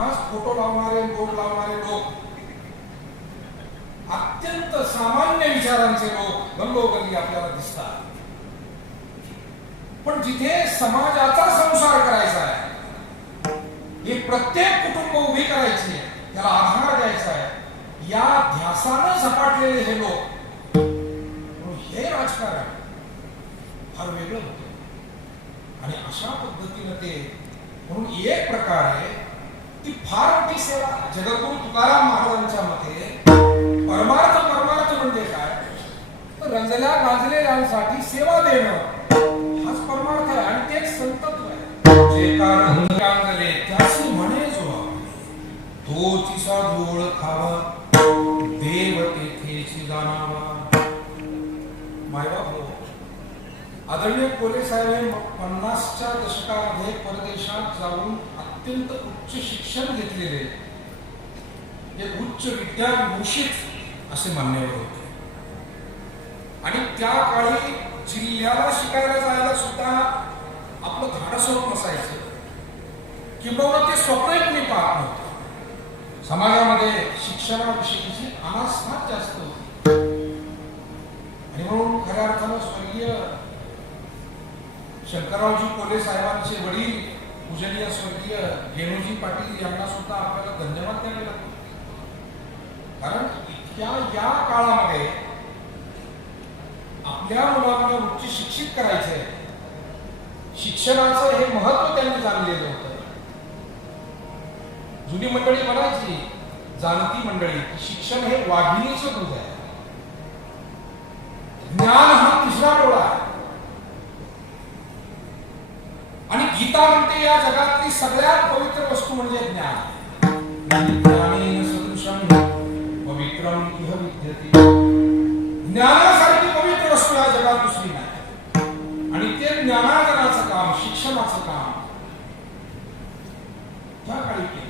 Photo लावणारे board लावणारे लोक अत्यंत सामान्य विचारांचे लोक गल्लोगल्ली आपल्याला दिसतात. पण जिथे समाजाचा संसार करायचा आहे, हे प्रत्येक कुटुंब उभी करायची आहे, त्याला आधार द्यायचा आहे, या ध्यासानं झपाटलेले हे लोक, हे राजकारण फार वेगळं होतं. आणि अशा पद्धतीनं ते म्हणून एक प्रकारे ती फार मोठी सेवा. जगद्गुरु तुकाराम महाराजांच्या मते परमार्थ म्हणजे काय, तर रंजल्या गांजलेल्यांसाठी सेवा देणं हाच परमार्थ आहे. आणि तेच संतत्व आहे. जे कारण गांजले त्याची म्हणे जो तोची साधू ओळखावा, देव तेथेची जाणावा. मायबाप आदरणीय कोले साहेब 50च्या दशकामध्ये परदेशात जाऊन अत्यंत उच्च शिक्षण घेतलेले, एक उच्च विद्याविभूषित असे मान्यवर होते. आणि त्या काळी जिल्ह्याला शिकायला जायला सुद्धा आपलं धाडस होत नसायचं, किंवा ते स्वप्नही कोणी पाहत नव्हतं. समाजामध्ये शिक्षणाविषयीची अनास्था जास्त होती. आणि म्हणून खऱ्या अर्थानं स्वर्गीय शंकररावजी कोले साहेबांचे वडील पूजनीय स्वर्गीय गेणूजी पाटील यांना सुद्धा आपल्याला धन्यवाद द्यावे लागतो. कारण इतक्या या काळामध्ये आपल्या मुलांना उच्च शिक्षित करायचंय, शिक्षणाचं हे महत्व त्यांनी जाणलेलं होतं. जुनी मंडळी म्हणायची, जाणती मंडळी, शिक्षण हे वाघिणीचं दूध आहे, ज्ञान हा तिसरा डोळा आहे. आणि गीता म्हणते या जगातली सगळ्यात पवित्र वस्तू म्हणजे ज्ञान. ज्ञानेन सदृशं पवित्रम इह विद्यते. ज्ञानासारखी पवित्र वस्तू या जगात दुसरी नाही. आणि ते ज्ञानार्जनाचं काम, शिक्षणाचं काम त्या काळी केलं.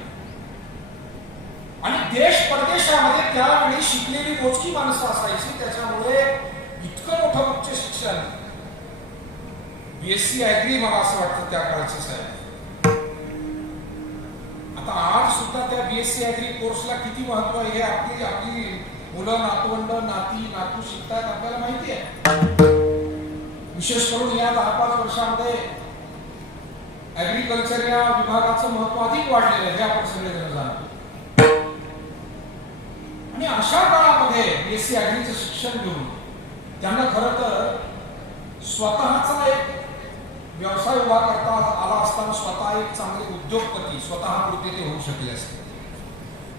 आणि देश परदेशामध्ये त्यावेळी शिकलेली मोजकी माणसं असायची. त्याच्यामुळे इतकं मोठं उच्च शिक्षण, बीएससी ऍग्री, मला असं वाटतं त्या काळचे साहेब. आता आज सुद्धा त्या बीएससी ऍग्री कोर्सला किती महत्व आहे हे आपली मुलं, नातवंड, नातू शिकतात आपल्याला माहिती आहे. विशेष करून या 10-5 वर्षांमध्ये ऍग्रीकल्चर या विभागाचं महत्व अधिक वाढलेलं आहे, हे आपण सगळेजण जाणतो. आणि अशा काळामध्ये बीएससी ऍग्रीचं शिक्षण घेऊन त्यांना खरं तर स्वतःचा एक व्यवसाय उभा करता आला असताना स्वतः एक चांगले उद्योगपती स्वतः पुरते ते होऊ शकले असते,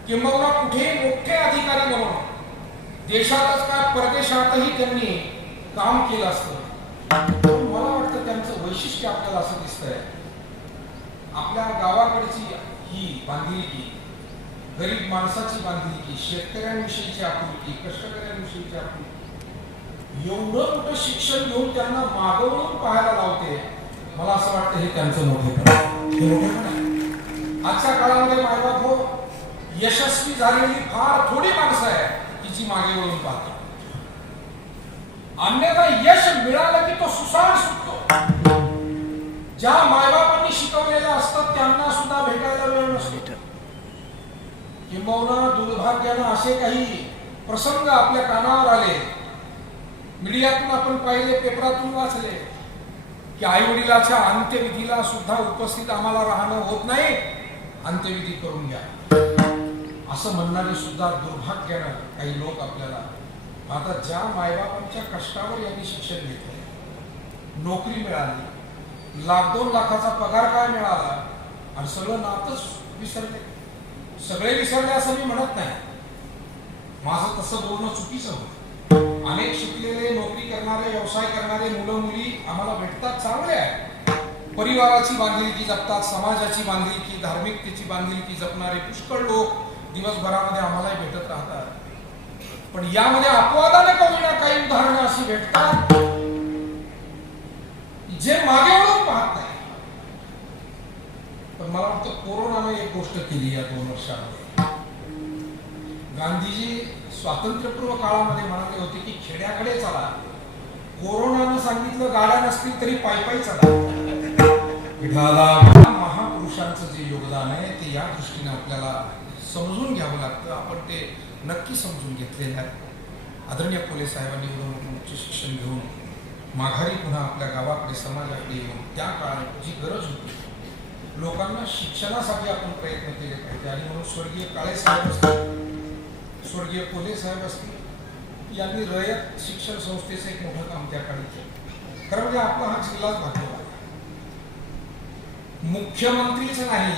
किंवा कुठेही मोठे अधिकारी म्हणून देशातच काय परदेशातही त्यांनी काम केलं असतं. मला वाटतं त्यांचं वैशिष्ट्य आपल्याला असं दिसतंय, आपल्या गावाकडची ही बांधिलकी, गरीब माणसाची बांधिलकी, शेतकऱ्यांविषयीची आपुलकी, कष्टकऱ्यांविषयीची आपुलकी, एवढं मोठं शिक्षण घेऊन त्यांना मागवून पाहायला लावते. मला असं वाटतं हे त्यांचं मोठेपण आहे. आजच्या काळामध्ये मायबाप हो, यशस्वी झालेली फार थोडी माणसं आहे की जी मागे वळून पाहतात. अन्यथा यश मिळालं की तो सुसाट सुटतो. ज्या मायबापांनी शिकवलेलं असतं त्यांना सुद्धा भेटायला वेळ नसतो. किंबहुना दुर्भाग्यानं असे काही प्रसंग आपल्या कानावर आले, मीडियातून आपण पाहिले, पेपरातून वाचले, की आई वडिलाच्या अंत्यविधीला सुद्धा उपस्थित आम्हाला राहणं होत नाही, अंत्यविधी करून घ्या, असं म्हणणारे सुद्धा दुर्भाग्यानं काही लोक आपल्याला. आता ज्या मायबापांच्या कष्टावर यांनी शिक्षण घेतलं, नोकरी मिळाली, 1,00,000-2 लाखाचा पगार काय मिळाला, आणि सगळं नातच विसरले. सगळे विसरले असं मी म्हणत नाही, माझं तसं बोलणं चुकीचं होतं. अनेक शिकलेले, नोकरी करणारे, व्यवसाय करणारे मुलं मुली आम्हाला भेटतात, चांगले आहे. परिवाराची बांधिलकी जपतात, समाजाची बांधिलकी, धार्मिकतेची बांधिलकी जपणारे पुष्कळ लोक दिवसभरामध्ये आम्हालाही भेटत राहतात. पण यामध्ये अपवादाने कमी काही उदाहरणं अशी भेटतात जे मागे वळून पाहत नाही. पण मला वाटतं कोरोनाने एक गोष्ट केली या 2 वर्षामध्ये. गांधीजी स्वातंत्र्यपूर्व काळामध्ये म्हणाले होते की खेड्याकडे चला, कोरोनानं सांगितलं गाड्या नसतील तरी पायी चला. महापुरुषांचं जे योगदान आहे ते या दृष्टीने आपल्याला समजून घ्यावं लागतं. आपण ते नक्की समजून घेतलेलं आहे. आदरणीय कोले साहेबांनी उच्च शिक्षण घेऊन माघारी पुन्हा आपल्या गावाकडे समाजाकडे येऊन त्या काळात जी गरज होती लोकांना शिक्षणासाठी आपण प्रयत्न केले पाहिजे. आणि म्हणून स्वर्गीय काळे साहेब असतील, स्वर्गीय कोले साहेब असतील यांनी रयत शिक्षण संस्थेचं एक मोठं काम त्या काळी केलं. खरं म्हणजे आपला हा जिल्हाच भाग्यवान. मुख्यमंत्रीच नाही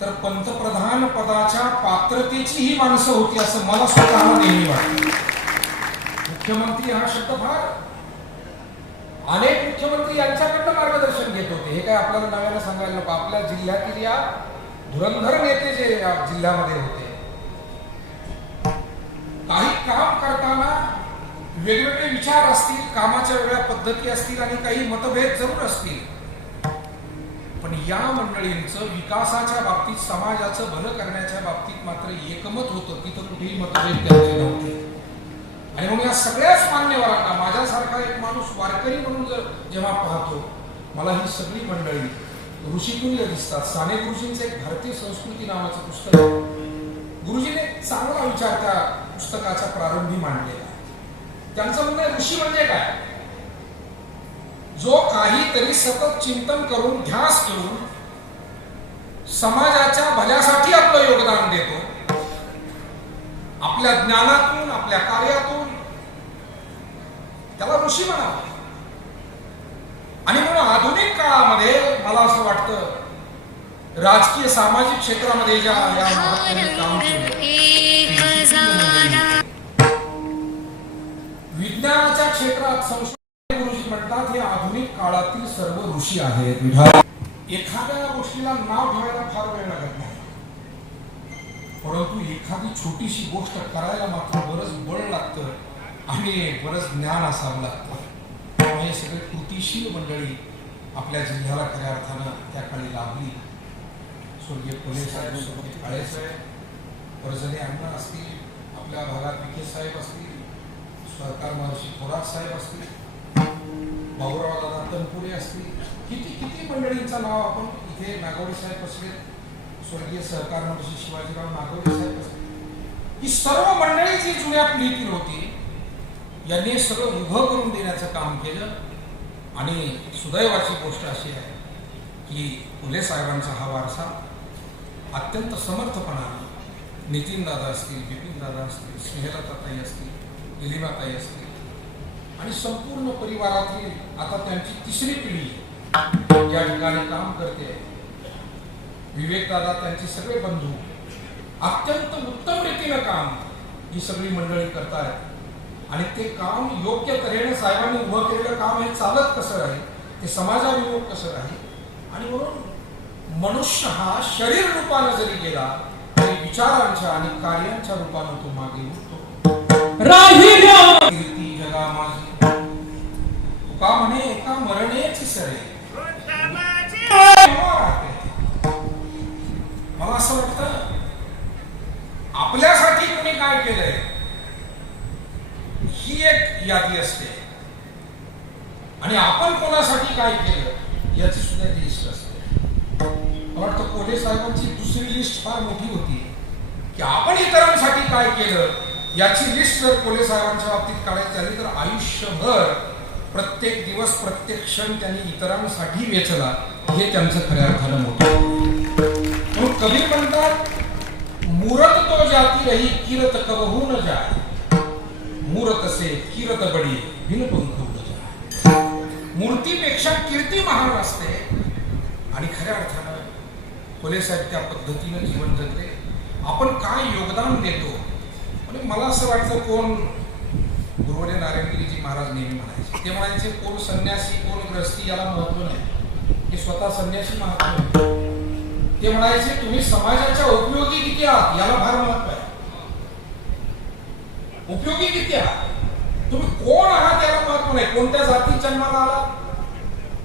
तर पंतप्रधान पदाच्या पात्रतेची ही माणसं होती असं मला स्वतःला नेहमी वाटतं. मुख्यमंत्री हा शब्द फार अनेक मुख्यमंत्री यांच्याकडनं मार्गदर्शन घेत होते. हे काय आपल्याला नव्यानं सांगायला नको. आपल्या जिल्ह्यातील या धुरंधर नेते जे या जिल्ह्यामध्ये होते काही काम करताना वेगवेगळे विचार असतील, कामाच्या वेगळ्या पद्धती असतील आणि काही मतभेद जरूर असतील, पण या मंडळींचं विकासाच्या बाबतीत समाजाचं भलं करण्याच्या बाबतीत मात्र एकमत होतं. तिथं कुठेही मतभेद त्यांचे नव्हते. आणि म्हणून या सगळ्याच मान्यवरांना माझ्यासारखा एक माणूस वारकरी म्हणून जेव्हा पाहतो मला ही सगळी मंडळी ऋषितुल्य दिसतात. साने गुरुजींचं एक भारतीय संस्कृती नावाचं पुस्तक आहे. गुरुजीने चांगला विचार त्या पुस्तकाच्या प्रारंभी मांडलेला. त्यांचं म्हणणं ऋषी म्हणजे काय, जो काहीतरी सतत चिंतन करून ध्यास ठेवून समाजाच्या भल्यासाठी आपलं योगदान देतो, आपल्या ज्ञानातून आपल्या कार्यातून, त्याला ऋषी म्हणावं. आणि म्हणून आधुनिक काळामध्ये मला असं वाटतं राजकीय सामाजिक क्षेत्रामध्ये ज्या या महात्म्याने काम केलं, विज्ञानाच्या क्षेत्रात संस्कृत गुरुजी म्हणतात हे आधुनिक काळातील सर्व ऋषी आहेत. एखाद्या गोष्टीला नाव ठेवायला फार वेळ लागत नाही, परंतु एखादी छोटीशी गोष्ट करायला मात्र बरंच बळ लागतं आणि बरंच ज्ञान असावं लागतं. हे सगळे कृतीशील मंडळी आपल्या जिल्ह्याला खऱ्या अर्थानं त्या काळी लाभली. स्वर्गीय कोले साहेब, स्वर्गीय काळे साहेब, परजने अण्णा असतील, आपल्या भागात विखे साहेब असतील, सरकार महर्षी थोरात साहेब असतील, भाऊराव दादा तनपुरे असतील, किती किती मंडळींचं नाव आपण इथे नागवडे साहेब असले, स्वर्गीय सहकार महर्षी शिवाजीराव नागवडे साहेब असले, ही सर्व मंडळी जी जुन्या पिढीतील होती यांनी सगळं उभं करून देण्याचं काम केलं. आणि सुदैवाची गोष्ट अशी आहे की फुले साहेबांचा हा वारसा अत्यंत समर्थपणाने नितीन दादा असतील, बिपिन दादा असतील, स्नेहलताताई असतील, निलिमाताई असतील आणि संपूर्ण परिवारातील आता त्यांची तिसरी पिढी या ठिकाणी काम करते. विवेक दादा, त्यांचे सगळे बंधू अत्यंत उत्तम रीतीनं काम ही सगळी मंडळी करतायत. आणि ते काम योग्य तऱ्हेने साहेबांनी उभं केलेलं काम हे चालत कसं राहील, ते समाजाभिमुख कसं राहील. आणि म्हणून मनुष्य हा शरीर रूपानं जरी गेला तरी विचारांच्या आणि कार्यांच्या रूपानं तो मागे उठतो. कीर्ती जगा माझी तुका म्हणे एका मरणेची सरे. मला असं वाटतं आपल्यासाठी कोणी काय केलंय ही एक यादी असते आणि आपण कोणासाठी काय केलं याची सुद्धा लिस्ट असते. मला वाटतं कोले साहेबांची दुसरी लिस्ट फार मोठी होती की आपण इतरांसाठी काय केलं याची लिस्ट जर कोले साहेबांच्या बाबतीत काढायची झाली तर आयुष्यभर प्रत्येक दिवस प्रत्येक क्षण त्यांनी इतरांसाठी वेचला हे त्यांचं खऱ्या अर्थानं मोठं. म्हणून कबीर म्हणतात मूरत तो जाती रही किरत कबहू न जाय, मूरत से किरत बडी बिन पंख उड जाय. मूर्तीपेक्षा कीर्ती महान असते. आणि खऱ्या अर्थानं कोले साहेब त्या पद्धतीनं जीवन जगले. आपण काय योगदान देतो म्हणजे मला असं वाटतं कोण गुरुवर्य नारायणगिरीजी महाराज नेहमी म्हणायचे, ते म्हणायचे कोण संन्यासी कोण ग्रस्ती याला महत्व नाही, हे स्वतः संन्यासी महत्व. ते म्हणायचे तुम्ही समाजाच्या उपयोगी किती आहात याला फार महत्व आहे. उपयोगी किती आहात, तुम्ही कोण आहात याला महत्व नाही. कोणत्या जातीत जन्माला आलात,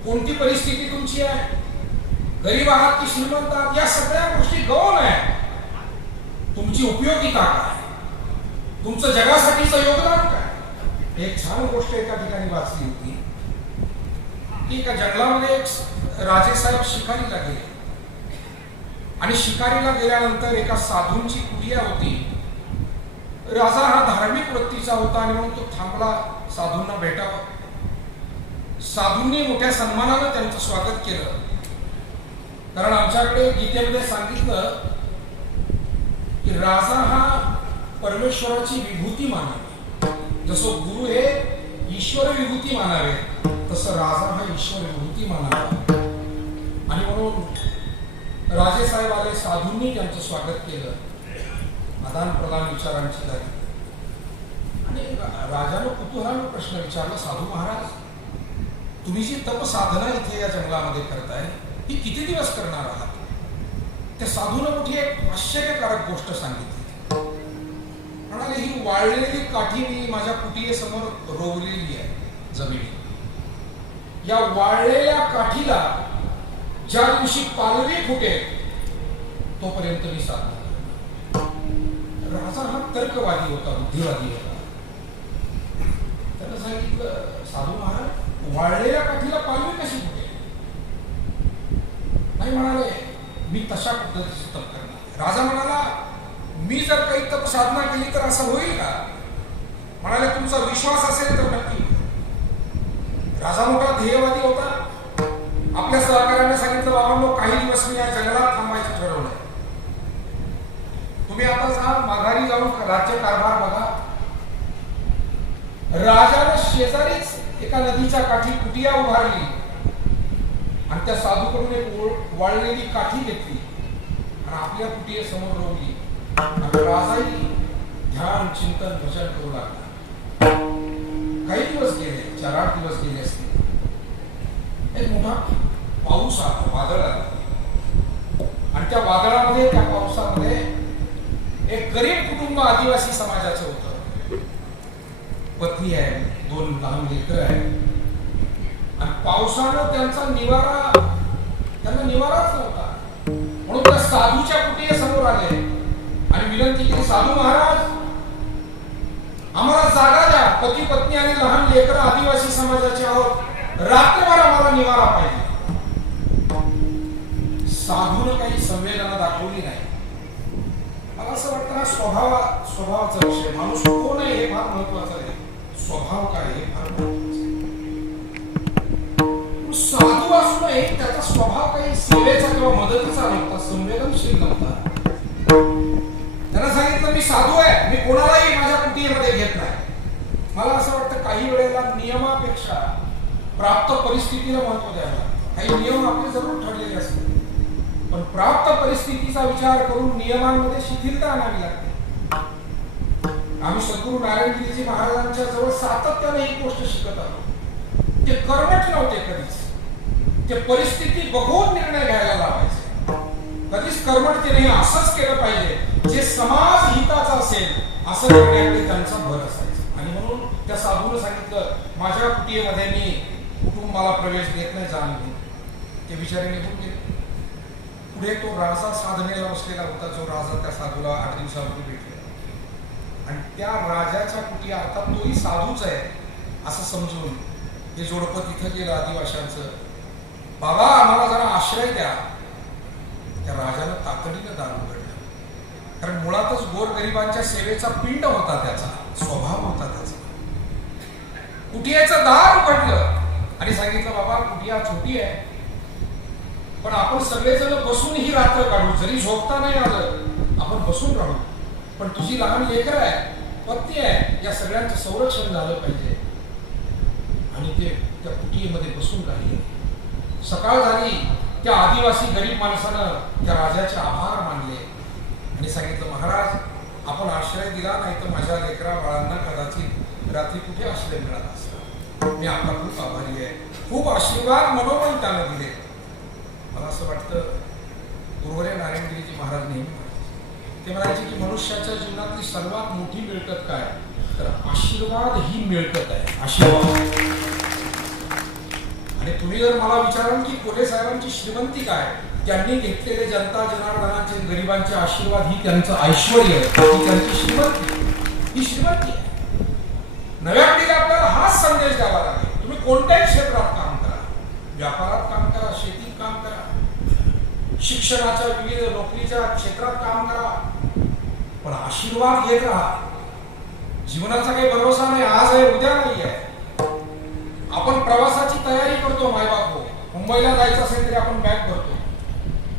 कोणती परिस्थिती तुमची आहे, गरीब आहात की श्रीमंत आहात, या सगळ्या गोष्टी गौण आहे. तुमची उपयोगिता काय, तुमचं जगासाठीचं योगदान काय. एक छान गोष्ट एका ठिकाणी वाचली होती की एका जंगलामध्ये एक राजेसाहेब शिकारीला गेले आणि शिकारीला गेल्यानंतर एका साधूंची कुटिया होती. राजा हा धार्मिक वृत्तीचा होता आणि म्हणून तो थांबला साधूंना भेटावं. साधूंनी मोठ्या सन्मानानं त्यांचं स्वागत केलं. कारण आमच्याकडे गीतेमध्ये सांगितलं की राजा हा परमेश्वराची विभूती मानावी. जसं गुरु हे ईश्वर विभूती मानावे तसं राजा हा ईश्वर विभूती मानावा. आणि म्हणून राजेसाहेब आले. साधूंनी त्यांचं स्वागत केलं. आदान प्रदान विचारांची झाली आणि राजानं कुतूहलानं प्रश्न विचारला, साधू महाराज, तुम्ही जी तप साधना इथे या जंगलामध्ये करताय ही किती दिवस करणार आहात? त्या साधूनं मोठी एक आश्चर्यकारक गोष्ट सांगितली. म्हणाले, ही वाळलेली काठी मी माझ्या कुटियेसमोर रोवलेली आहे जमिनीत. या वाळलेल्या काठीला ज्या दिवशी पालवी फुटेल तोपर्यंत मी साधना. राजा हा तर्कवादी होता, बुद्धिवादी होता. त्यानं सांगितलं, साधू महाराज, वाळलेल्या काठीला पालवी कशी फुटेल? नाही म्हणाले, मी तशा पद्धतीचे तप करणार. राजा म्हणाला, मी जर काही तप साधना केली तर असं होईल का? म्हणाले, तुमचा विश्वास असेल तर नक्की. राजा मोठा ध्येयवादी होता. आपल्या सहकार्याने सांगितलं, बाबांनो, काही दिवस मी या जंगलात थांबायचं ठरवलंय. तुम्ही आता जा, माघारी जाऊन राज्य कारभार बघा. राजाने शेजारीच एका नदीच्या काठी कुटिया उभारली आणि त्या साधूकडून एक वाळलेली काठी घेतली आणि आपल्या कुटियेसमोर रोवली. आणि राजाही ध्यान, चिंतन, भजन करू लागला. काही दिवस गेले, 4-8 दिवस गेले असते. एक मोठा पाऊस आला, वादळ आला आणि त्या वादळामध्ये, त्या पावसामध्ये एक गरीब कुटुंब आदिवासी समाजाचं होतं. पत्नी आहे, 2 लहान लेकरं आहेत आणि पावसानं त्यांचा त्यांना निवाराच नव्हता. म्हणून त्या साधूच्या कुटियेसमोर आले आणि विनंती केली, साधू महाराज, आम्हाला जागा द्या. पती पत्नी आणि लहान लेकरं आदिवासी समाजाचे आहोत. रात्रभर आम्हाला निवारा पाहिजे. साधूनं काही संवेदना दाखवली नाही. मला असं वाटतं हा स्वभावाचा विषय. माणूस कोण आहे हे फार महत्वाचं आहे. स्वभाव काय हे फार महत्वाचं आहे. साधू असूनही त्याचा स्वभाव काही सेवेचा किंवा मदतीचा नव्हता, संवेदनशील नव्हता. त्यांना सांगितलं, मी साधू आहे, मी कोणालाही माझ्या कुटियेमध्ये घेत नाही. मला असं वाटतं काही वेळेला नियमापेक्षा प्राप्त परिस्थितीला महत्व द्यायला. काही नियम आपले जरूर ठरलेले असतात, पण प्राप्त परिस्थितीचा विचार करून नियमांमध्ये शिथिलता आणावी लागते. आम्ही सद्गुरू नारायणगिरीजी महाराजांच्या जवळ सातत्याने ही गोष्ट शिकत आलो. ते कर्मठ नव्हते कधीच. ते परिस्थिती बघून निर्णय घ्यायला लावायचे. कधीच कर्मठतेने असंच केलं पाहिजे जे समाज हिताचं असेल असं निर्णयाकडे त्यांचा भर असायचा. आणि म्हणून त्या साधूने सांगितलं, माझ्या कुटियेमध्ये मी कुटुंबाला प्रवेश देत नाही, जाणून. ते विचारे निघून गेले. पुढे तो राजा साधनेला बसलेला होता, जो राजा त्या साधूला 8 दिवसापूर्वी भेटलेला. आणि त्या राजाच्या कुटिया, अर्थात तोही साधूच आहे असं समजून हे जोडपं तिथं गेलं आदिवाशांचं. बाबा, आम्हाला जरा आश्रय द्या. त्या राजानं तातडीनं दार उघडलं. कारण मुळातच गोरगरिबांच्या सेवेचा पिंड होता, त्याचा स्वभाव होता त्याचा. कुटियाचं दार उघडलं आणि सांगितलं, बाबा, कुटिया छोटी आहे, पण आपण सगळेजण बसून ही रात्र काढू. जरी झोपता नाही आलं, आपण बसून राहू. पण तुझी लहान लेकरं आहे, पत्नी आहे, या सगळ्यांचं संरक्षण झालं पाहिजे. आणि ते त्या कुटियेमध्ये बसून राहिले. सकाळ झाली. त्या आदिवासी गरीब माणसानं त्या राजाचे आभार मानले आणि सांगितलं, महाराज, आपण आश्रय दिला, नाही तर माझ्या लेकरा बाळांना कदाचित रात्री कुठे आश्रय मिळाला असता. मी आपला खूप आभारी आहे. खूप आशीर्वाद मनोमन त्यानं दिले. मला असं वाटतं गुरुवर्य नारायणगिरीजी महाराज नेहमी ते म्हणायचे की मनुष्याच्या जीवनातली सर्वात मोठी मिळकत काय, तर आशीर्वाद ही मिळकत आहे. आशीर्वाद. आणि तुम्ही जर मला विचाराल की कोल्हे साहेबांची श्रीमंती काय, त्यांनी घेतलेले जनता जनार्दनाचे, गरिबांचे आशीर्वाद ही त्यांचं ऐश्वर्य, ही त्यांची श्रीमंती, ही श्रीमंती आहे. नव्या पिढीला आपल्याला हाच संदेश द्यावा लागेल. तुम्ही कोणत्याही क्षेत्रात काम करा, व्यापारात काम करा, शेती शिक्षणाच्या विविध नोकरीच्या क्षेत्रात काम करा, पण आशीर्वाद घेत राहा. जीवनाचा काही भरोसा नाही, आज आहे उद्या नाही आहे. आपण प्रवासाची तयारी करतो मायबाप हो. मुंबईला जायचं असेल तरी आपण बॅग भरतो,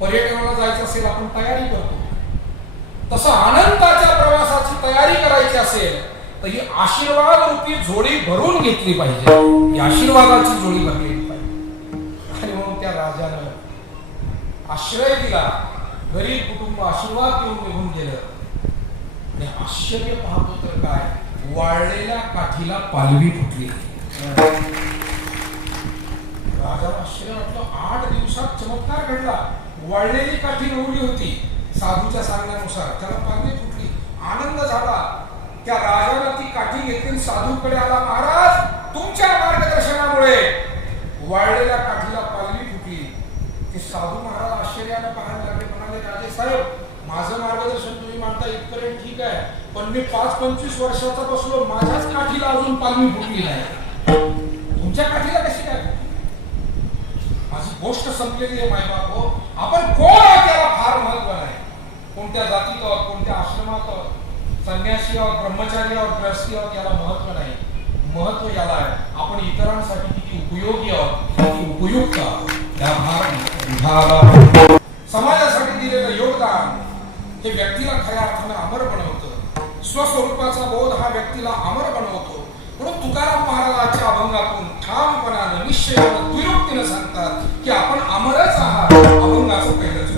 पर्यटनाला जायचं असेल आपण तयारी करतो. तसं आनंदाच्या प्रवासाची तयारी करायची असेल तर ही आशीर्वाद रूपी जोडी भरून घेतली पाहिजे. ही आशीर्वादाची जोडी भरलेली पाहिजे. आणि म्हणून त्या राजानं आश्रय दिला, गरीब कुटुंब आशीर्वाद देऊन निघून गेलं. आणि आश्चर्य पाहतो तर काय, वाळलेल्या काठीला पालवी फुटली. राजाला आश्चर्य वाटलं, 8 दिवसात चमत्कार घडला. वाळलेली काठी निवडली होती साधूच्या सांगण्यानुसार, त्याला पालवी फुटली. आनंद झाला. त्या राजानं ती काठी घेतली, साधूकडे आला. महाराज, तुमच्या मार्गदर्शनामुळे वाळलेल्या काठीला पालवी फुटली. ते साधू महाराज आश्चर्याने पाहायला लागले. म्हणाले, राजे साहेब, माझं मार्गदर्शन तुम्ही मानता इथपर्यंत ठीक आहे, पण मी 5-25 वर्षाचा बसलो, माझ्याच काठीला अजून पालवी फुटली नाही. तुमच्या काठीला कशी काय? माझी गोष्ट संपलेली आहे मायबाप हो. आपण कोण आहोत याला फार महत्व नाही. कोणत्या जातीत आहोत, कोणत्या आश्रमात आहोत, संन्यासी आहोत, ब्रह्मचारी आहोत, गृहस्थी आहोत, याला महत्व नाही. महत्व याला आहे आपण इतरांसाठी किती उपयोगी आहोत, किती उपयुक्त आहोत. त्या भाग समाजासाठी दिलेलं योगदान हे व्यक्तीला खऱ्या अर्थाने अमर बनवतं. स्वस्वरूपाचा बोध हा व्यक्तीला अमर बनवतो. म्हणून तुकाराम महाराजांच्या अभंगातून ठामपणानं, निश्चयानं, दुरुक्तीनं सांगतात की आपण अमरच आहात. अभंगाचं पहिलंच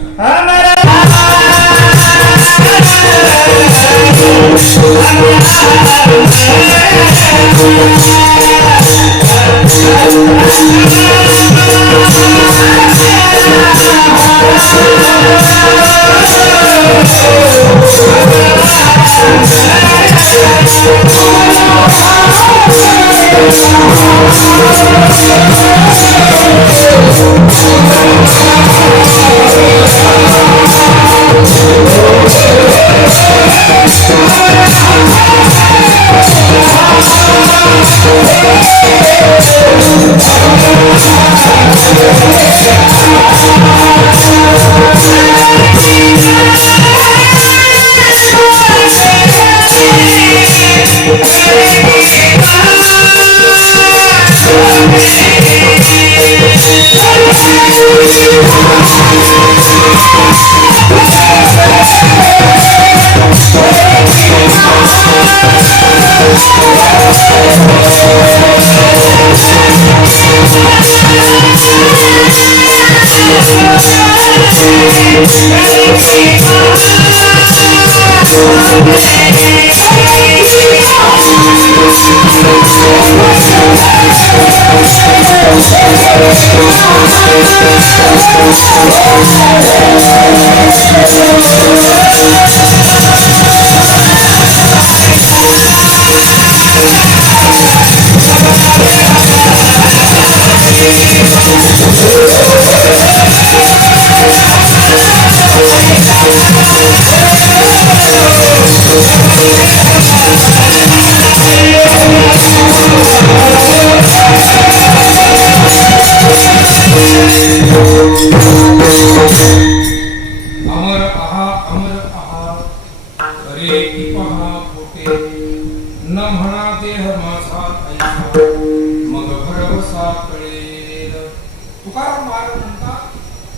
तुकाराम महाराज म्हणतात,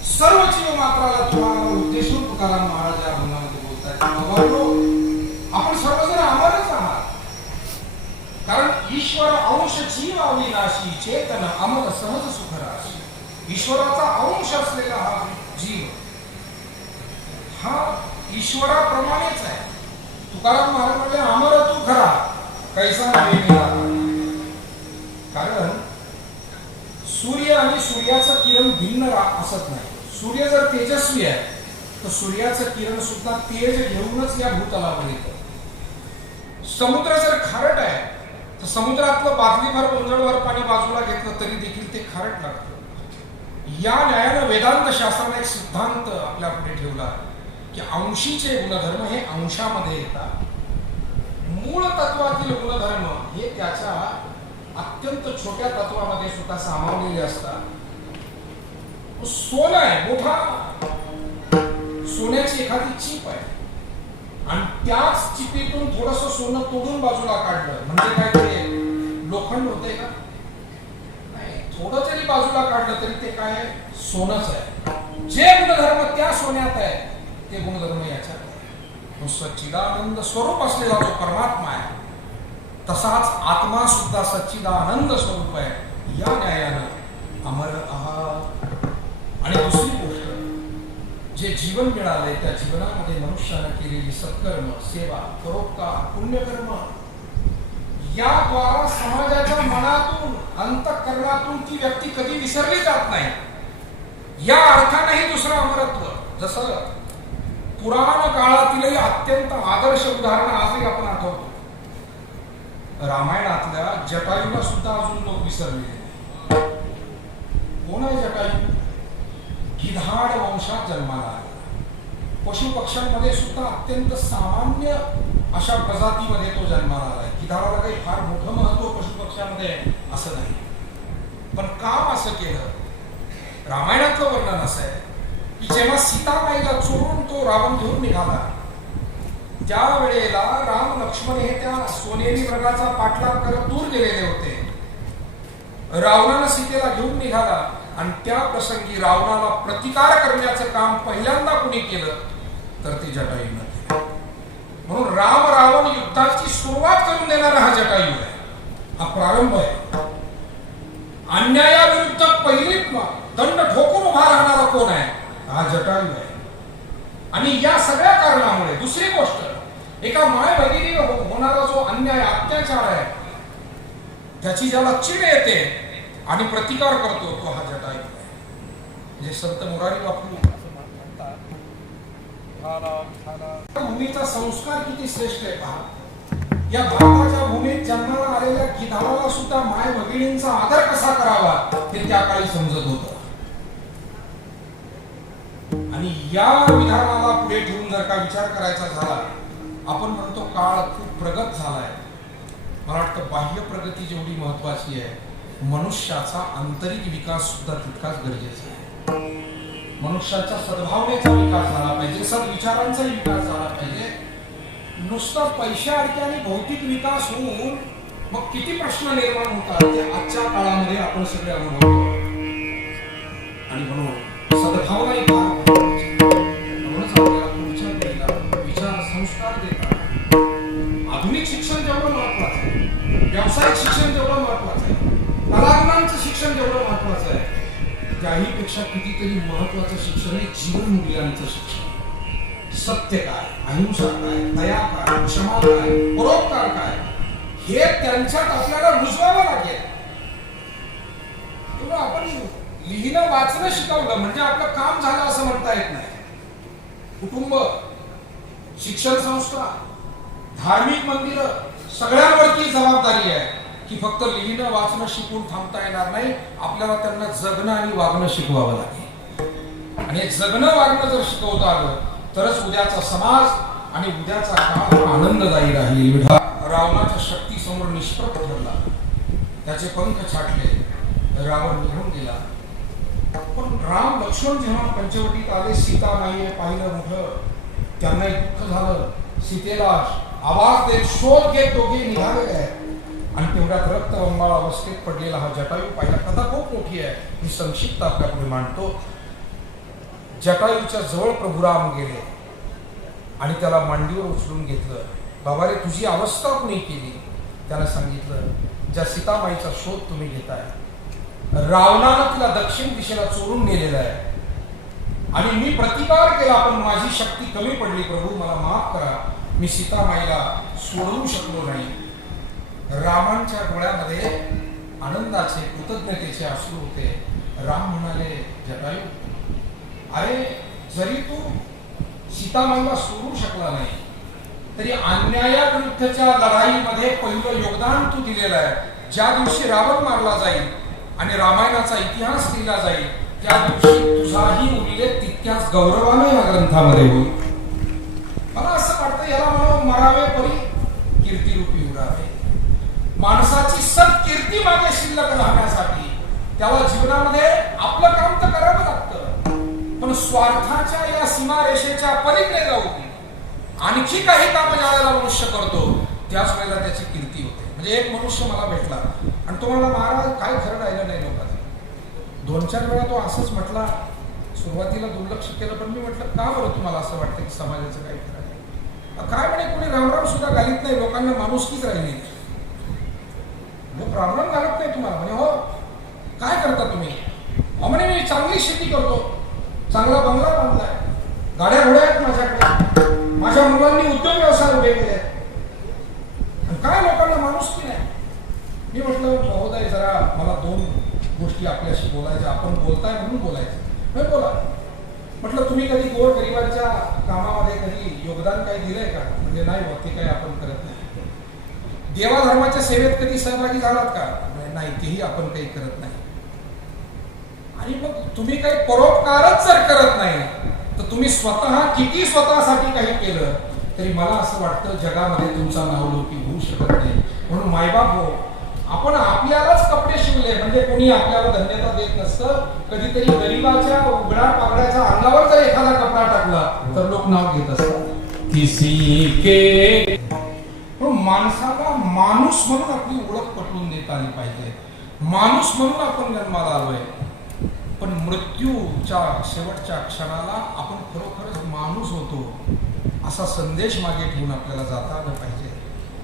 सर्व जीव मात्राला तुम्हाला उद्देशून तुकाराम महाराज या अभंगामध्ये बोलतात. आपण सर्वजण अमरच आहात. कारण ईश्वर अंश जीव अविनाशी, चेतन अमर सहज सुख राशी. ईश्वराचा अंश असलेला हा जीव हा ईश्वराप्रमाणेच आहे. तुकाराम महाराज म्हणले, अमर तू खरा कैसा नाही. कारण सूर्य आणि सूर्याचं किरण भिन्न असत नाही. सूर्य जर तेजस्वी आहे तर सूर्याचं किरण सुद्धा तेज घेऊनच या भूतलावर येतं. समुद्र जर खारट आहे तर समुद्रातलं बादलीभर उंजळभर पाणी बाजूला घेतलं तरी देखील ते खारट लागतं. या न्यायानं वेदांत शास्त्राने एक सिद्धांत आपल्या पुढे ठेवला की अंशीचे गुणधर्म हे अंशामध्ये येतात. मूळ तत्वातील गुणधर्म हे त्याच्या अत्यंत छोट्या तत्वामध्ये सुद्धा सामावलेले असतात. सोनं आहे मोठा, सोन्याची एखादी चीप आहे आणि त्याच चिपीतून थोडंसं सोनं तोडून बाजूला काढलं म्हणजे काय ते लोखंड होते का? नाही, थोडं जरी बाजूला काढलं तरी ते काय सोनच आहे. जे गुणधर्म त्या सोन्यात आहे ते गुणधर्म याच्यात आहे. तो सच्चिदानंद स्वरूप असलेला जो परमात्मा आहे तसाच आत्मा सुद्धा सच्चिदानंद स्वरूप आहे. या न्यायानं अमर आहात. आणि दुसरी गोष्ट, जे जीवन मिळालंय त्या जीवनामध्ये मनुष्यानं केलेली सत्कर्म, सेवा, परोपकार, पुण्यकर्म याद्वारा समाजाच्या मनातून अंतःकरणातून ती व्यक्ती कधी विसरली जात नाही. या अर्थानेही दुसरं अमरत्व, जसं पुराण काळातीलही अत्यंत आदर्श उदाहरण आजही आपण आठवतो. रामायणातल्या जटायूला सुद्धा अजून लोक विसरलेले नाही. कोण आहे जटायू? गिधाड वंशात जन्माला आला. पशु पक्ष्यांमध्ये सुद्धा अत्यंत सामान्य अशा प्रजातीमध्ये तो जन्माला आलाय. गिधाडाला काही फार मोठं महत्व पशु पक्ष्यामध्ये असं नाही, पण काम असं केलं. रामायणातलं वर्णन असं आहे की जेव्हा सीतामाईला चोरून तो रावण घेऊन निघाला त्यावेळेला राम लक्ष्मण हे त्या सोनेरी मृगाचा पाठलाग करत दूर गेलेले होते. रावणानं सीतेला घेऊन निघाला आणि त्या प्रसंगी रावणाला प्रतिकार करण्याचं काम पहिल्यांदा कुणी केलं तर ते जटायूनं केलं. म्हणून राम रावण युद्धाची सुरुवात करून देणारा हा जटायू आहे. हा प्रारंभ आहे. अन्यायाविरुद्ध पहिली दंड ठोकून उभा राहणारा कोण आहे? हा जटायू आहे. आणि या सगळ्या कारणामुळे दुसरी गोष्ट, एका माय भगिनीवर होणारा जो अन्याय अत्याचार आहे त्याची ज्याला चीड येते आणि प्रतिकार करतो तो हा जटायू आहे. जे संत मुरारी बापू म्हणतात, भूमीचा संस्कार किती श्रेष्ठ आहे पहा. या भारताच्या भूमीत जन्माला आलेल्या गिधाडाला सुद्धा माय भगिनींचा आदर कसा करावा हे त्या काळी समजत होतं. आणि या विधानाला पुढे ठेवून जर का विचार करायचा झाला, आपण म्हणतो काळ खूप प्रगत झालाय. मला वाटतं बाह्य प्रगती जेवढी महत्वाची आहे, मनुष्याचा आंतरिक विकास सुद्धा तितकाच गरजेचा आहे. मनुष्याच्या सद्भावनेचा विकास झाला पाहिजे, सद्विचारांचाही विकास झाला पाहिजे. नुसता पैशाअडके आणि भौतिक विकास होऊन मग किती प्रश्न निर्माण होतात ते आजच्या काळामध्ये आपण सगळे अनुभवतो. आणि म्हणून सद्भावना एक म्हणूनच आपल्याला पुढच्या पिढीला विचार संस्कार देतात. आधुनिक शिक्षण जेवढं महत्वाचं आहे, व्यावसायिक शिक्षण जेवढं महत्वाचं आहे, कलागुणांचं शिक्षण जेवढं महत्वाचं आहे, त्याही पेक्षा कितीतरी महत्वाचं शिक्षण आहे जीवन मूल्यांचं शिक्षण. सत्य काय, अहिंसा काय, दया काय, क्षमा काय, परोपकार काय, हे त्यांच्यात आपल्याला रुजवावं लागेल. तेव्हा आपण लिहिणं वाचणं शिकवलं म्हणजे आपलं काम झालं असं म्हणता येत नाही. कुटुंब, शिक्षण संस्था, धार्मिक मंदिर सगळ्यांवरती जबाबदारी आहे की फक्त लिहिणं वाचणं शिकून थांबता येणार नाही. आपल्याला त्यांना जगणं आणि वागणं शिकवावं लागेल. आणि जगणं वागणं जर शिकवता आलं तरच उद्याचा समाज आणि उद्याचा काळ आनंददायी राहील. रावणाच्या शक्ती समोर निष्प्रभ ठरला, त्याचे पंख छाटले, रावण निघून गेला. पण राम लक्ष्मण जेव्हा पंचवटीत आले, सीतामाईने पाहिलं मोठं, त्यांनाही दुःख झालं. सीतेला आवाज देत शोध घेत दोघे निघालेले आहेत. आणि तेवढ्यात रक्तबंबाळ अवस्थेत पडलेला हा जटायू पाहिला. कथा खूप मोठी आहे, मी संक्षिप्त आपल्यापुढे मांडतो. जटायूच्या जवळ प्रभुराम गेले आणि त्याला मांडीवर उचलून घेतलं. बाबा रे, तुझी अवस्था कुणी केली? त्याला सांगितलं, ज्या सीतामाईचा शोध तुम्ही घेताय, रावणानं तिला दक्षिण दिशेला चोरून नेलेला आहे आणि मी प्रतिकार केला पण माझी शक्ती कमी पडली. प्रभू मला माफ करा, मी सीतामाईला सोडवू शकलो नाही. रामांच्या डोळ्यामध्ये आनंदाचे, कृतज्ञतेचे अश्रू होते. राम म्हणाले, जटायू, अरे जरी तू सीतामाईला सोडू शकला नाही तरी अन्यायाविरुद्धच्या लढाईमध्ये पहिलं योगदान तू दिलेलं आहे. ज्या दिवशी रावण मारला जाईल आणि रामायणाचा इतिहास लिहिला जाईल त्या दिवशी तुझाही उल्लेख तितक्याच गौरवाने या ग्रंथामध्ये होईल. मला असं वाटतं, याला म्हणून मरावे परी कीर्तिरूपी उरावे. माणसाची सत्कीर्ती मागे शिल्लक राहण्यासाठी त्याला जीवनामध्ये आपलं काम तर करावं लागतं, पण स्वार्थाच्या या सीमारेषेच्या पलीकडे जाऊन आणखी काही काम ज्या वेळेला मनुष्य करतो त्याच वेळेला त्याची कीर्ती होते. म्हणजे एक मनुष्य मला भेटला आणि तो मला महाराज काय खरं राहिलं नाही लोकांचं. 2-4 वेळा तो असंच म्हटला. सुरुवातीला दुर्लक्ष केलं, पण मी म्हटलं का बरं तुम्हाला असं वाटतं की समाजाचं काही खरं आहे? काय म्हणे कोणी रामराम सुद्धा घालीत नाही, लोकांना माणुसकीच राहिली. लोक रामराम घालत नाही तुम्हाला? म्हणे हो. काय करता तुम्ही? म्हणे मी चांगली शेती करतो, चांगला बंगला बांधलाय, गाड्या घोड्या आहेत माझ्याकडे, माझ्या मुलांनी उद्योग व्यवसाय उभे केले, काय लोकांना माणुसकी नाही. मी म्हटलं महोदय जरा मला 2 गोष्टी आपल्याशी बोलायच्या. आपण बोलताय म्हणून बोलायचं. नाही बोला. म्हटलं तुम्ही कधी गोरगरिबांच्या कामामध्ये कधी योगदान काही दिलंय का? म्हणजे नाही बघ, ते काही आपण करत नाही. देवाधर्माच्या सेवेत कधी सहभागी झालात का? नाही, तेही आपण काही करत नाही. आणि मग तुम्ही काही परोपकारच जर करत नाही तर तुम्ही स्वतः किती स्वतःसाठी काही केलं तरी मला असं वाटतं जगामध्ये तुमचा नावलौकिक होऊ शकत नाही. म्हणून मायबाप हो, आपण आपल्यालाच कपडे शिवले म्हणजे कोणी आपल्याला धन्यता देत नसतं. कधीतरी गरीबाच्या उघड्या पागड्याच्या अंगावर जर एखादा कपडा टाकला तर लोक नाव घेत असतात किसी के. पण माणसाला माणूस म्हणून आपली ओळख पटवून देता आली पाहिजे. माणूस म्हणून आपण जन्माला आलोय, पण मृत्यूच्या शेवटच्या क्षणाला आपण खरोखरच माणूस होतो असा संदेश मागे ठेवून आपल्याला जाता आलं पाहिजे.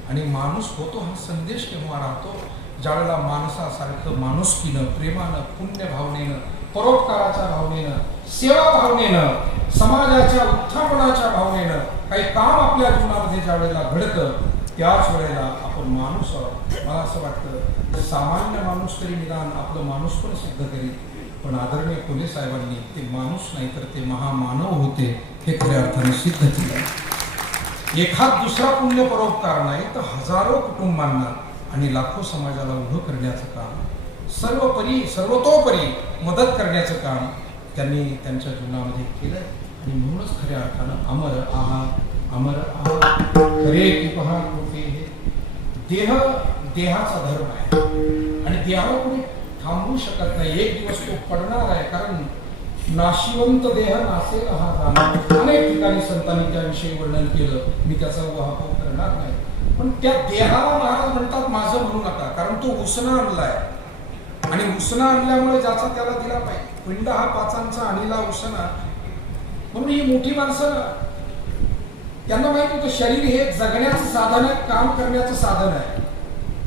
आणि माणूस होतो हा संदेश केव्हा राहतो? ज्यावेळेला माणसासारखं माणुसकीनं, प्रेमानं, पुण्य भावनेनं, परोपकाराच्या भावनेनं, सेवा भावनेनं, समाजाच्या उत्थापनाच्या भावनेनं काही काम आपल्या जीवनामध्ये ज्या वेळेला घडतं त्याच वेळेला आपण माणूस आहोत. मला असं वाटतं सामान्य माणूस तरी निदान आपलं माणूस पण सिद्ध करीत, पण आदरणीय कोल्हे साहेबांनी ते माणूस नाही तर ते महामानव होते हे खऱ्या अर्थाने सिद्ध केलं. एखाद दुसरा पुण्य परोपकार नाही तर हजारो कुटुंबांना आणि लाखो समाजाला उभं करण्याचं काम, सर्वपरी सर्वतोपरी मदत करण्याचं काम त्यांनी त्यांच्या जीवनामध्ये केलं. आणि म्हणूनच खऱ्या अर्थानं अमर आहा, अमर आहा, खरे की पहा कोठे हे. देह देहाचा धर्म आहे आणि देहाला कोणी थांबवू शकत नाही. एक दिवस तो पडणार आहे, कारण नाशिवंत देह नासेल हा जाणार. अनेक ठिकाणी संतांनी त्याविषयी वर्णन केलं, मी त्याचा उहापोह करणार नाही. पण त्या देहाला महाराज म्हणतात माझं म्हणू नका, कारण तो उसना आणलाय आणि उसना आणल्यामुळे ज्याचा त्याला दिला पाहिजे. पिंड हा पाचांचा आणीला उसना. म्हणून ही मोठी माणसं त्यांना माहित होतं शरीर हे जगण्याचं साधन आहे, काम करण्याचं साधन आहे.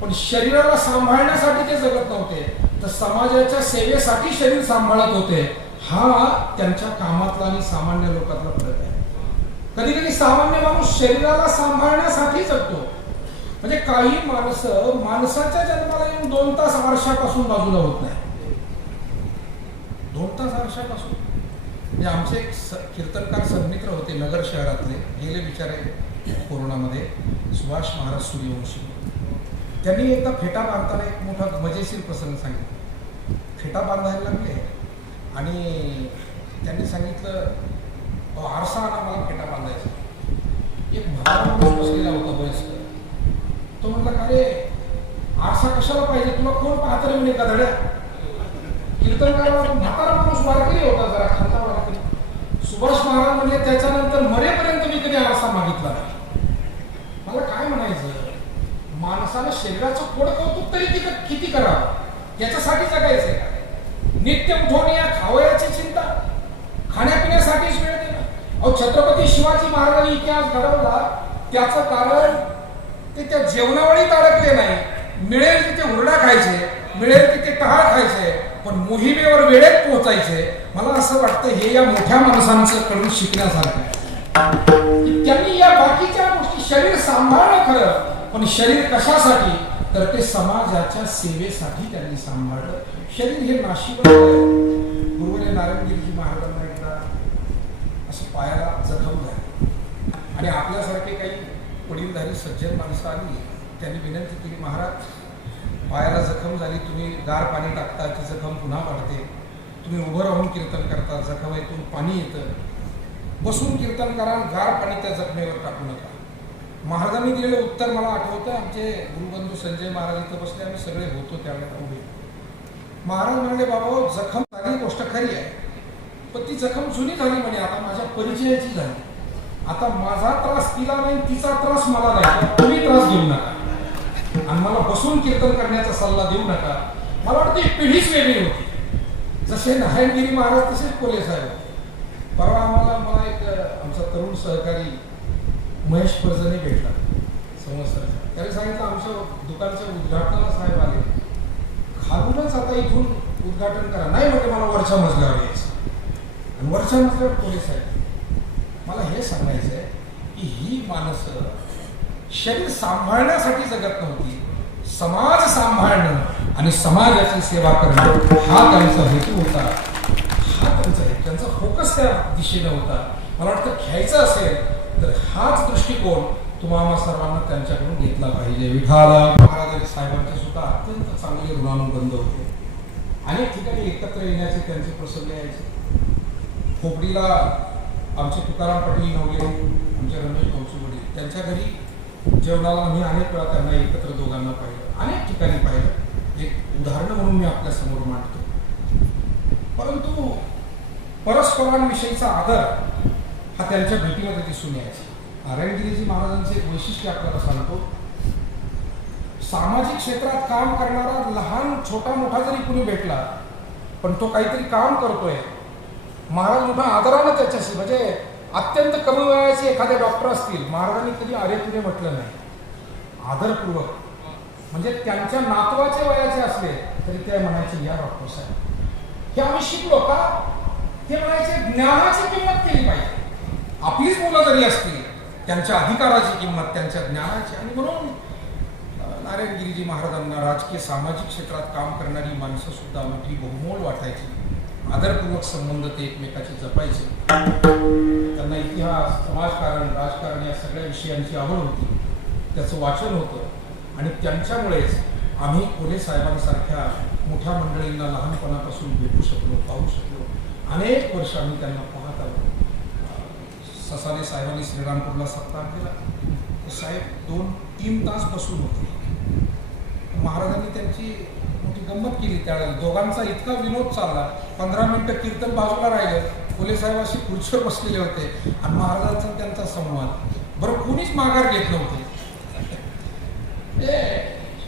पण शरीराला सांभाळण्यासाठी ते जगत नव्हते, तर समाजाच्या सेवेसाठी शरीर सांभाळत होते. हा त्यांच्या कामातला आणि सामान्य लोकांतला फरक आहे. कधी कधी सामान्य माणूस शरीराला सांभाळण्यासाठी जगतो. म्हणजे काही माणसं माणसाच्या जन्माला येऊन 2 तास आरशापासून बाजूला होत नाही. 2 तास आरशापासून. म्हणजे आमचे एक कीर्तनकार सन्मित्र होते नगर शहरातले, गेले बिचारे कोरोनामध्ये, सुभाष महाराज सूर्यवंशी. त्यांनी एकदा फेटा बांधताना एक मोठा मजेशीर प्रसंग सांगितला. फेटा बांधायला लागले आणि त्यांनी सांगितलं आरसा आणा, मला फेटा बांधायचा. एक म्हातारा माणूस बसलेला होता वयस्कर. तो म्हटला का रे आरसा कशाला पाहिजे, तुला कोण पाहत रे म्हणे गधड्या. कीर्तनकाराला म्हातारा माणूस वारकरी होता, जरा खांदा वारकरी. सुभाष महाराज म्हणजे त्याच्यानंतर मरेपर्यंत मी कधी आरसा मागितला नाही. मला काय म्हणायचं, माणसाला शरीराचं कोड कौतुक तरी किती करावं, याच्यासाठी जगायचंय का? नित्य उठवून या खावयाची चिंता, खाण्यापिण्यासाठीच वेळ देणं. अहो छत्रपती शिवाजी महाराजांनी इतिहास घडवला त्याचं कारण ते त्या जेवणावळीत अडकले नाही. मिळेल तिथे हुरडा खायचे, मिळेल तिथे टहाळ खायचे, पण मोहिमेवर वेळेत पोहोचायचे. मला असं वाटतं हे या मोठ्या माणसांचं कडून शिकण्यासारखं आहे. त्यांनी या बाकीच्या गोष्टी, शरीर सांभाळणं खरं, पण शरीर कशासाठी, तर ते समाजाच्या सेवेसाठी त्यांनी सांभाळलं. शरीर हे नाशिवंत आहे. गुरुवरे नारायणगिरीजी महाराजांना एकदा असं पायाला जखम झाली आणि आपल्यासारखे काही वडीलधारी सज्जन माणसं आली. त्यांनी विनंती केली, महाराज पायाला जखम झाली, तुम्ही गार पाणी टाकता, ती जखम पुन्हा वाढते. तुम्ही उभं राहून कीर्तन करता, जखमेतून पाणी येतं. बसून कीर्तन करा, गार पाणी त्या जखमेवर टाकू नका. महाराजांनी दिलेलं उत्तर मला आठवतं. आमचे गुरुबंधू संजय महाराज इथं बसले, आम्ही सगळे होतो त्यावेळेला उभे. महाराज म्हणाले, बाबा जखम झाली गोष्ट खरी आहे, पण ती जखम जुनी झाली म्हणे, आता माझ्या परिचयाची झाली. आता माझा त्रास तिला नाही, तिचा त्रास मला नाही, तुम्ही त्रास घेऊ नका आणि मला बसून कीर्तन करण्याचा सल्ला देऊ नका. मला वाटतं ही पिढीच वेगळी होती. जसे नारायणगिरी महाराज तसेच कोले साहेब. परवा मला एक आमचा तरुण सहकारी महेश परजने भेटला संवत्सर. त्याने सांगितलं आमच्या दुकानच्या उद्घाटनाला साहेब आले, खालूनच आता इथून उद्घाटन करा. नाही म्हणजे मला वरच्या मजल्यावर यायचं आणि वरच्या मजल्यावर कोले साहेब. मला हे सांगायचं आहे की ही माणसं शरीर सांभाळण्यासाठी जगत नव्हती, समाज सांभाळणं आणि समाजाची सेवा करणं हा त्यांचा हेतू होता. हा त्यांचा फोकस त्या दिशेने होता. मला वाटतं घ्यायचं असेल तर हाच दृष्टिकोन तुम्हाला सर्वांना त्यांच्याकडून घेतला पाहिजे. विठाला महाराज साहेबांचे सुद्धा अत्यंत चांगले ऋणानुबंध होते. अनेक ठिकाणी एकत्र येण्याचे त्यांचे प्रसंग यायचे. खोपडीला आमचे तुकाराम पाटील नवले, आमचे रमेश भाऊचे वडील, त्यांच्या घरी जेवणाला आम्ही अनेक वेळा त्यांना एकत्र दोघांना पाहिलं, अनेक ठिकाणी पाहिलं. एक उदाहरण म्हणून मी आपल्या समोर मांडतो. परंतु परस्परांविषयीचा आदर हा त्यांच्या भेटीमध्ये दिसून यायचा. नारायणगिरीजी महाराजांचे एक वैशिष्ट्य आपल्याला सांगतो. सामाजिक क्षेत्रात काम करणारा लहान छोटा मोठा जरी कुणी भेटला, पण तो काहीतरी काम करतोय, महाराज मोठा आदरानं त्याच्याशी, म्हणजे अत्यंत कमी वयाचे एखादे डॉक्टर असतील, महाराजांनी कधी अरे तुने म्हटलं नाही, आदरपूर्वक. म्हणजे त्यांच्या नातवाचे वयाचे असले तरी ते म्हणायचे या डॉक्टर साहेब. हे आम्ही शिकलो का? ते म्हणायचे ज्ञानाची किंमत केली पाहिजे. आपलीच मुलं जरी असतील त्यांच्या अधिकाराची किंमत, त्यांच्या ज्ञानाची. आणि म्हणून नारायणगिरीजी महाराजांना राजकीय सामाजिक क्षेत्रात काम करणारी माणसं सुद्धा मोठी बहुमोल वाटायची. आदरपूर्वक संबंध ते एकमेकाचे जपायचे. त्यांना इतिहास, समाजकारण, राजकारण या सगळ्या विषयांची आवड होती, त्याचं वाचन होतं. आणि त्यांच्यामुळेच आम्ही कोले साहेबांसारख्या मोठ्या मंडळींना लहानपणापासून भेटू शकलो, पाहू शकलो. अनेक वर्ष आम्ही त्यांना पाहत आलो. ससाने साहेबांनी श्रीरामपूरला सत्कार केला. साहेब 2-3 तास बसून होते. महाराजांनी त्यांची मोठी गंमत केली. त्यावेळेला दोघांचा इतका विनोद चालला, 15 मिनिटं कीर्तन बाजूला राहिलं, कोले साहेब अशी खुर्चीवर बसलेले होते आणि महाराजांचा त्यांचा संवाद. बरं, कोणीच माघार घेत नव्हते.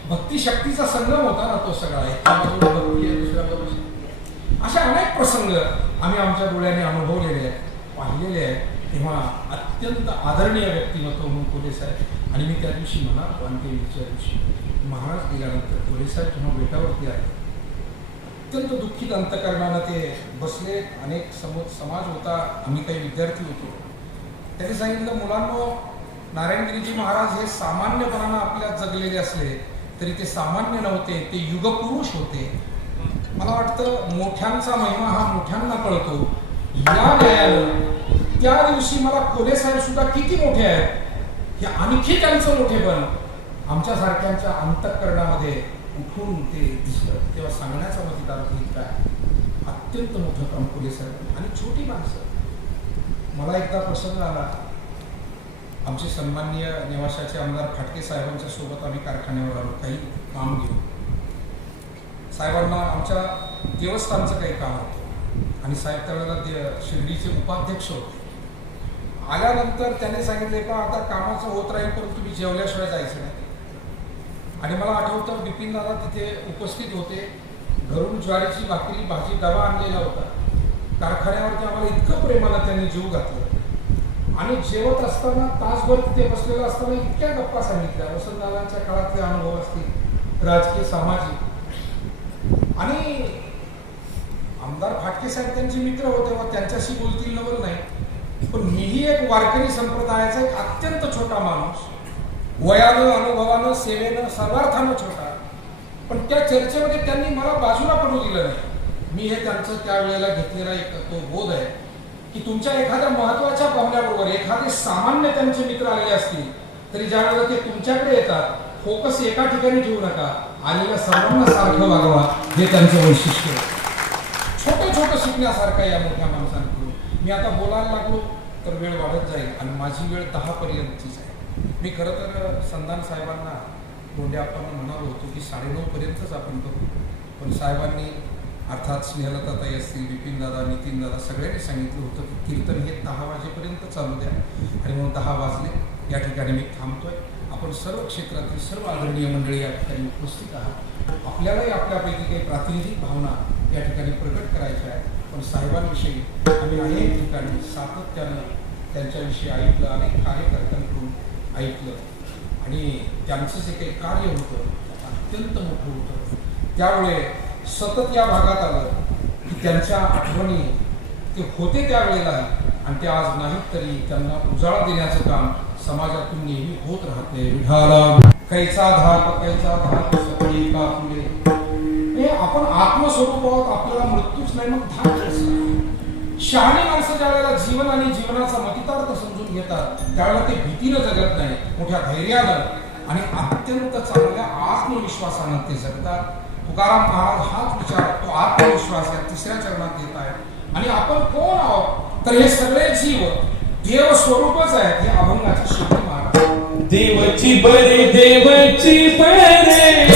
भक्ती शक्तीचा संगम होता ना तो सगळा. भक्ती आहे, दुसऱ्या बाजूला. अशा अनेक प्रसंग आम्ही आमच्या डोळ्याने अनुभवलेले आहेत, पाहिलेले आहेत. तेव्हा अत्यंत आदरणीय व्यक्तिमत्व म्हणून कोले साहेब. आणि मी त्या दिवशी म्हणा वानकेवीच्या दिवशी महाराज गेल्यानंतर कोले साहेब जेव्हा बेटावरती आले, अत्यंत दुःखित अंतकरणानं ते बसले. अनेक समाज होता, आम्ही काही विद्यार्थी होतो. त्यांनी सांगितलं, मुलांनो, नारायणगिरीजी महाराज हे सामान्यपणानं आपल्यात जगलेले असले तरी ते सामान्य नव्हते, ते युगपुरुष होते. मला वाटतं मोठ्यांचा महिमा हा मोठ्यांना कळतो. या न्यायानं त्या दिवशी मला कोले साहेब सुद्धा किती मोठे आहेत हे आणखी त्यांचं मोठेपण आमच्यासारख्यांच्या अंतःकरणामध्ये उठून ते दिसलं. तेव्हा सांगण्याचा मतिदार इतका आहे. अत्यंत मोठं काम कोले साहेब. आणि छोटी माणसं. मला एकदा प्रसंग आला, आमचे सन्माननीय नेवाशाचे आमदार फाटके साहेबांच्या सोबत आम्ही कारखान्यावर आलो काही काम घेऊन. साहेबांना आमच्या देवस्थानचं काही काम होतं आणि साहेब त्यावेळेला शिर्डीचे उपाध्यक्ष होते. आल्यानंतर त्याने सांगितले का आता कामाचं होत राहील, परंतु तुम्ही जेवल्याशिवाय जायचं नाही. आणि मला आठवतं बिपिन दादा तिथे उपस्थित होते. घरून ज्वारीची भाकरी, भाजी, डबा आणलेला होता. कारखान्यावरती आम्हाला इतकं प्रेमानं त्यांनी जीव घातलं. आणि जेवत असताना तासभर तिथे बसलेलं असताना इतक्या गप्पा सांगितल्या. वसंतदादांच्या काळातले अनुभव असतील, राजकीय, सामाजिक. आणि आमदार फाटके साहेब त्यांचे मित्र होते व त्यांच्याशी बोलतील नवल नाही, पण मीही एक वारकरी संप्रदायाचा एक अत्यंत छोटा माणूस, वयानं, अनुभवानं, सेवेनं, सर्वार्थानं छोटा. पण त्या चर्चेमध्ये त्यांनी मला बाजूला पडू दिलं नाही. मी हे त्यांचं त्यावेळेला घेतलेला एक तो बोध आहे की तुमच्या एखाद्या महत्वाच्या पाहुण्याबरोबर एखादे सामान्य त्यांचे मित्र आलेले असतील तरी ज्या वेळेला ते तुमच्याकडे येतात, फोकस एका ठिकाणी ठेवू नका, आलेल्या सर्वांना सारखं वागवा. हे त्यांचं वैशिष्ट्य आहे. छोटं छोटं शिकण्यासारखं या मोठ्या माणसांकडून. मी आता बोलायला लागलो तर वेळ वाढत जाईल आणि माझी वेळ 10 पर्यंतचीच आहे. मी खरं तर संधान साहेबांना, गोंडे आपण म्हणालो होतो की 9:30 पर्यंतच आपण करू, पण साहेबांनी अर्थात स्नेहलताताई असतील, बिपिन दादा, नितीन दादा सगळ्यांनी सांगितलं होतं की कीर्तन हे 10 वाजेपर्यंत चालू द्या, आणि म्हणून 10 वाजले. या ठिकाणी मी थांबतोय. आपण सर्व क्षेत्रातील सर्व आदरणीय मंडळी या ठिकाणी उपस्थित आहात. आपल्यालाही आपल्यापैकी काही प्रातिनिधिक भावना या ठिकाणी प्रकट करायच्या आहेत. पण साहेबांविषयी आम्ही अनेक ठिकाणी सातत्यानं त्यांच्याविषयी ऐकलं, अनेक कार्यकर्त्यांकडून ऐकलं, आणि त्यांचं जे काही कार्य होतं अत्यंत मोठं होतं. त्यामुळे सतत या भागात आलं की त्यांच्या आठवणी ते होते त्यावेळेला, आणि ते आज नाहीत तरी त्यांना उजाळा देण्याचं काम समाजातून नेहमी होत राहते. विठाला कैचा धाक सगळी का फुले. आपण आत्मस्वरूप आहोत, आपल्याला मृत्यूच नाही, मग धाक कसला? शहाणी माणसं ज्या वेळेला जीवन आणि जीवनाचा मतितार्थ समजून घेतात त्यावेळेला ते भीतीनं जगत नाही, मोठ्या धैर्यानं आणि अत्यंत चांगल्या आत्मविश्वासानं ते जगतात. तुकाराम महाराज हाच विचार, तो आत्मविश्वास या 3ऱ्या चरणात देत आहे. आणि आपण कोण आहोत? तर हे सगळे जीव देव स्वरूपच आहेत. हे अभंगाचे शेवटी महाराज देवची बरे देवची बरे देवची